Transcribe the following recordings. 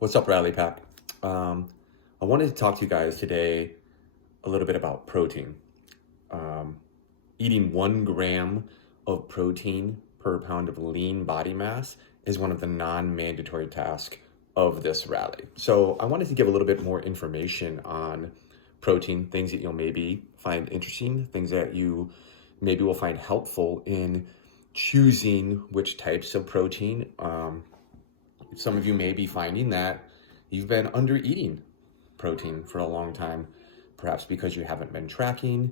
What's up, Rally Pack? I wanted to talk to you guys today a little bit about protein. Um, Eating 1 gram of protein per pound of lean body mass is one of the non-mandatory tasks of this rally. So I wanted to give a little bit more information on protein, things that you'll maybe find interesting, things that you maybe will find helpful in choosing which types of protein. Some of you may be finding that you've been under eating protein for a long time, perhaps because you haven't been tracking,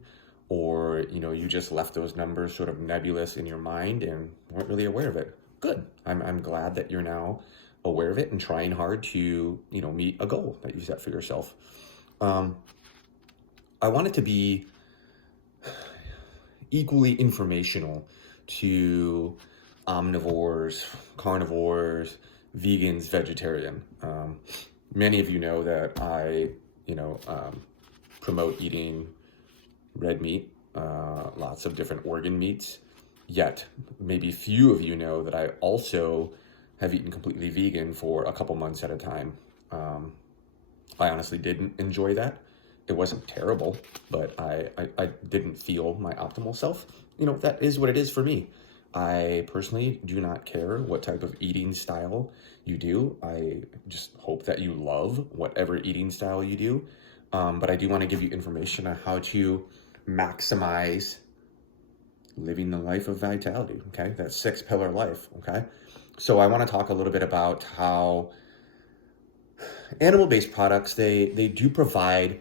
or you just left those numbers sort of nebulous in your mind and weren't really aware of it. Good. I'm glad that you're now aware of it and trying hard to meet a goal that you set for yourself. I want it to be equally informational to omnivores, carnivores, vegans, vegetarian. Many of you know that I, promote eating red meat, lots of different organ meats. Yet, maybe few of you know that I also have eaten completely vegan for a couple months at a time. I honestly didn't enjoy that. It wasn't terrible, but I didn't feel my optimal self. That is what it is for me. I personally do not care what type of eating style you do. I just hope that you love whatever eating style you do. But I do want to give you information on how to maximize living the life of vitality, okay? That 6-pillar life, okay? So I want to talk a little bit about how animal-based products, they do provide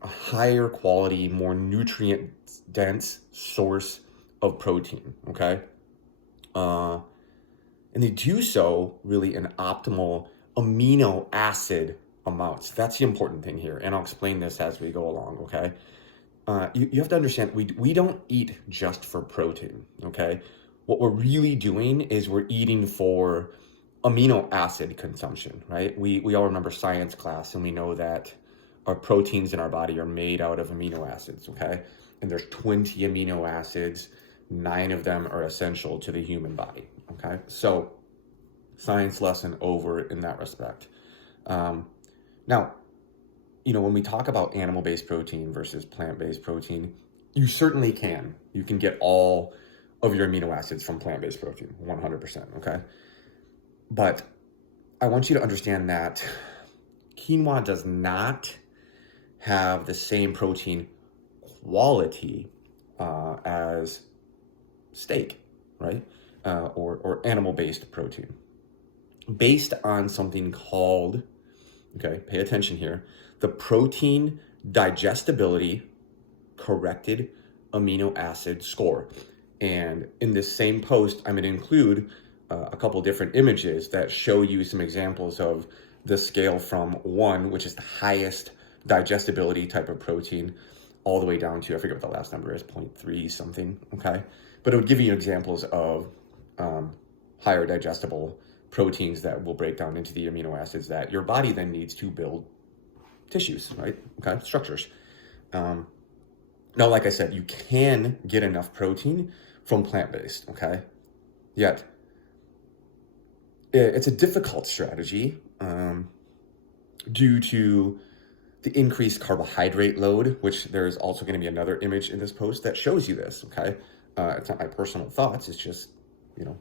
a higher quality, more nutrient-dense source of protein, okay? And they do so really in optimal amino acid amounts. That's the important thing here, and I'll explain this as we go along, okay? You have to understand, we don't eat just for protein, okay? What we're really doing is we're eating for amino acid consumption, right? We all remember science class, and we know that our proteins in our body are made out of amino acids, okay? And there's 20 amino acids, 9 of them are essential to the human body, okay? So science lesson over in that respect. Now, when we talk about animal-based protein versus plant-based protein, you certainly can. You can get all of your amino acids from plant-based protein, 100%, okay? But I want you to understand that quinoa does not have the same protein quality as steak, right? Or animal-based protein. Based on something called, okay, pay attention here, the protein digestibility corrected amino acid score. And in this same post, I'm going to include a couple different images that show you some examples of the scale from 1, which is the highest digestibility type of protein, all the way down to, I forget what the last number is, 0.3 something, okay? But it would give you examples of higher digestible proteins that will break down into the amino acids that your body then needs to build tissues, right? Okay, structures. Now, like I said, you can get enough protein from plant-based, okay? Yet, it's a difficult strategy due to the increased carbohydrate load, which there's also going to be another image in this post that shows you this, okay? It's not my personal thoughts, it's just,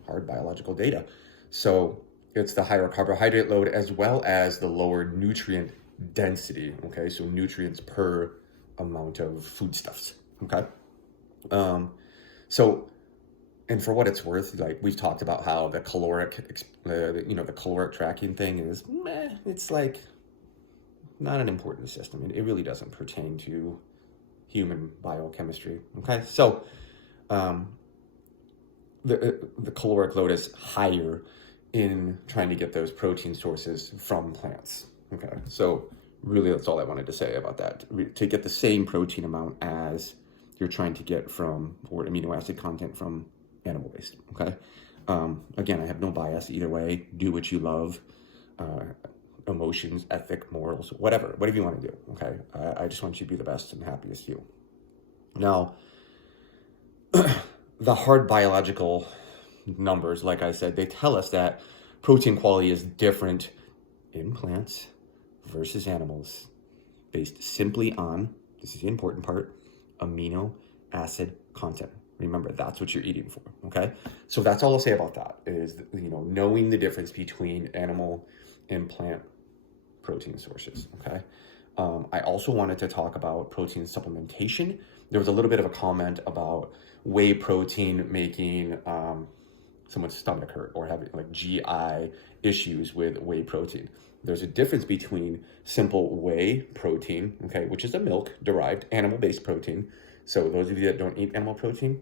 hard biological data. So it's the higher carbohydrate load as well as the lower nutrient density, okay? So nutrients per amount of foodstuffs, okay? And for what it's worth, like we've talked about how the caloric, the caloric tracking thing is, it's like not an important system. It really doesn't pertain to human biochemistry, okay? So the caloric load is higher in trying to get those protein sources from plants, okay? So really that's all I wanted to say about that. To get the same protein amount as you're trying to get from, or amino acid content from animal-based, okay? Again, I have no bias either way. Do what you love, emotions, ethic, morals, whatever you want to do, okay? I just want you to be the best and happiest you. Now, the hard biological numbers, like I said, they tell us that protein quality is different in plants versus animals based simply on, this is the important part, amino acid content. Remember, that's what you're eating for, okay? So that's all I'll say about that is, knowing the difference between animal and plant protein sources, okay? I also wanted to talk about protein supplementation. There was a little bit of a comment about whey protein making someone's stomach hurt or having like GI issues with whey protein. There's a difference between simple whey protein, okay, which is a milk-derived animal-based protein. So those of you that don't eat animal protein,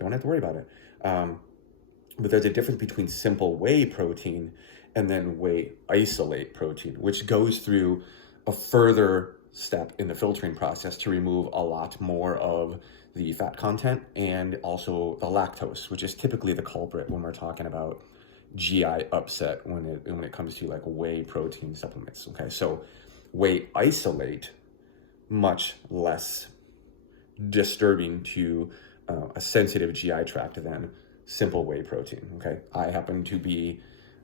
don't have to worry about it. But there's a difference between simple whey protein and then whey isolate protein, which goes through a further step in the filtering process to remove a lot more of the fat content and also the lactose, which is typically the culprit when we're talking about GI upset when it comes to like whey protein supplements. Okay, so whey isolate, much less disturbing to a sensitive GI tract than simple whey protein. Okay, I happen to be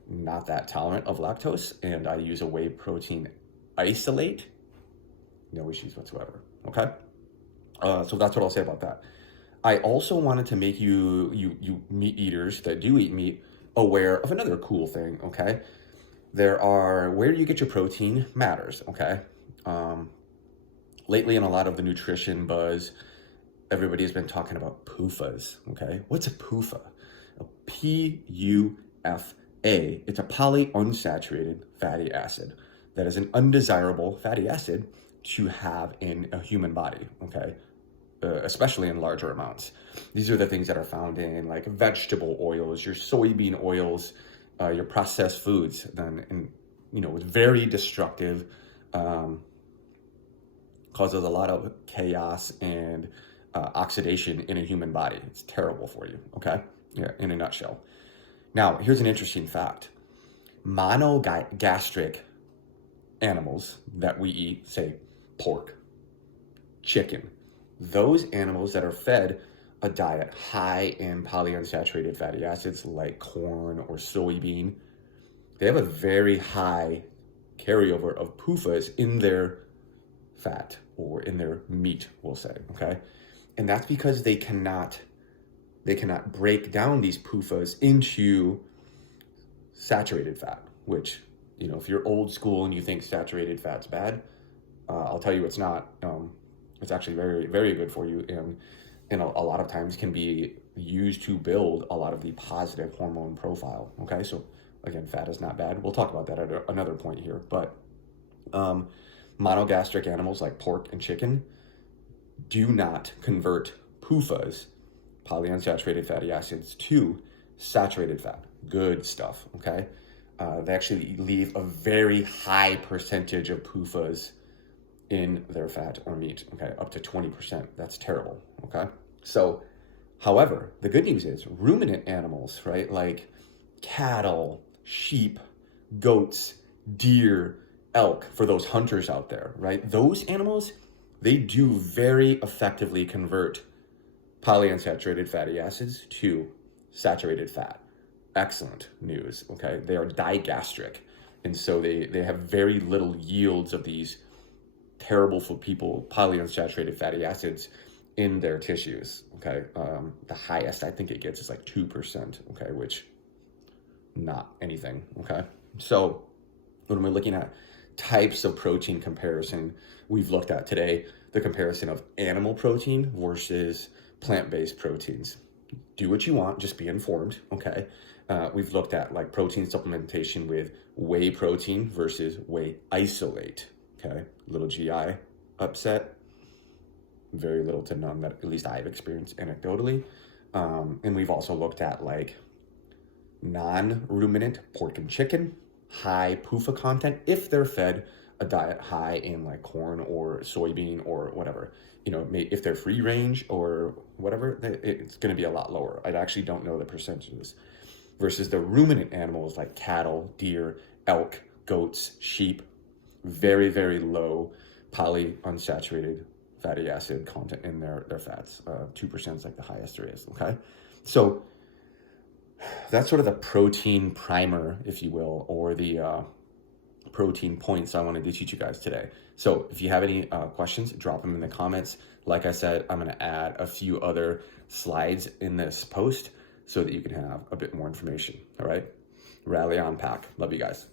not that tolerant of lactose, and I use a whey protein isolate. No issues whatsoever. Okay, so that's what I'll say about that. I also wanted to make you meat eaters that do eat meat aware of another cool thing. Okay, where you get your protein matters. Okay, lately in a lot of the nutrition buzz, everybody has been talking about Pufas. Okay, what's a Pufa? A PUFA. It's a polyunsaturated fatty acid that is an undesirable fatty acid to have in a human body. Okay, especially in larger amounts. These are the things that are found in like vegetable oils, your soybean oils, your processed foods. It's very destructive. Causes a lot of chaos and oxidation in a human body. It's terrible for you, okay? Yeah, in a nutshell. Now, here's an interesting fact. Monogastric animals that we eat, say pork, chicken, those animals that are fed a diet high in polyunsaturated fatty acids like corn or soybean, they have a very high carryover of Pufas in their fat or in their meat, we'll say, okay? And that's because they cannot break down these Pufas into saturated fat, which, if you're old school and you think saturated fat's bad, I'll tell you it's not. It's actually very, very good for you, and a lot of times can be used to build a lot of the positive hormone profile, okay? So again, fat is not bad. We'll talk about that at another point here, but monogastric animals like pork and chicken do not convert Pufas, polyunsaturated fatty acids, to saturated fat. Good stuff, okay? They actually leave a very high percentage of Pufas in their fat or meat, okay? Up to 20%. That's terrible, okay? So, however, the good news is ruminant animals, right? Like cattle, sheep, goats, deer, elk, for those hunters out there, right? Those animals, they do very effectively convert polyunsaturated fatty acids to saturated fat. Excellent news, okay? They are digastric, and so they have very little yields of these terrible for people polyunsaturated fatty acids in their tissues, okay? The highest I think it gets is like 2%, okay, which not anything, okay? So when we're looking at types of protein comparison, we've looked at today the comparison of animal protein versus plant-based proteins. Do what you want, just be informed, okay? We've looked at like protein supplementation with whey protein versus whey isolate, okay? Little GI upset, very little to none that at least I've experienced anecdotally. And we've also looked at like non-ruminant pork and chicken, high PUFA content if they're fed a diet high in like corn or soybean or whatever. If they're free range or whatever, it's going to be a lot lower. I actually don't know the percentages. Versus the ruminant animals like cattle, deer, elk, goats, sheep, very, very low polyunsaturated fatty acid content in their fats. 2% is like the highest there is, okay? So that's sort of the protein primer, if you will, or the protein points I wanted to teach you guys today. So if you have any questions, drop them in the comments. Like I said, I'm going to add a few other slides in this post so that you can have a bit more information. All right. Rally on, pack. Love you guys.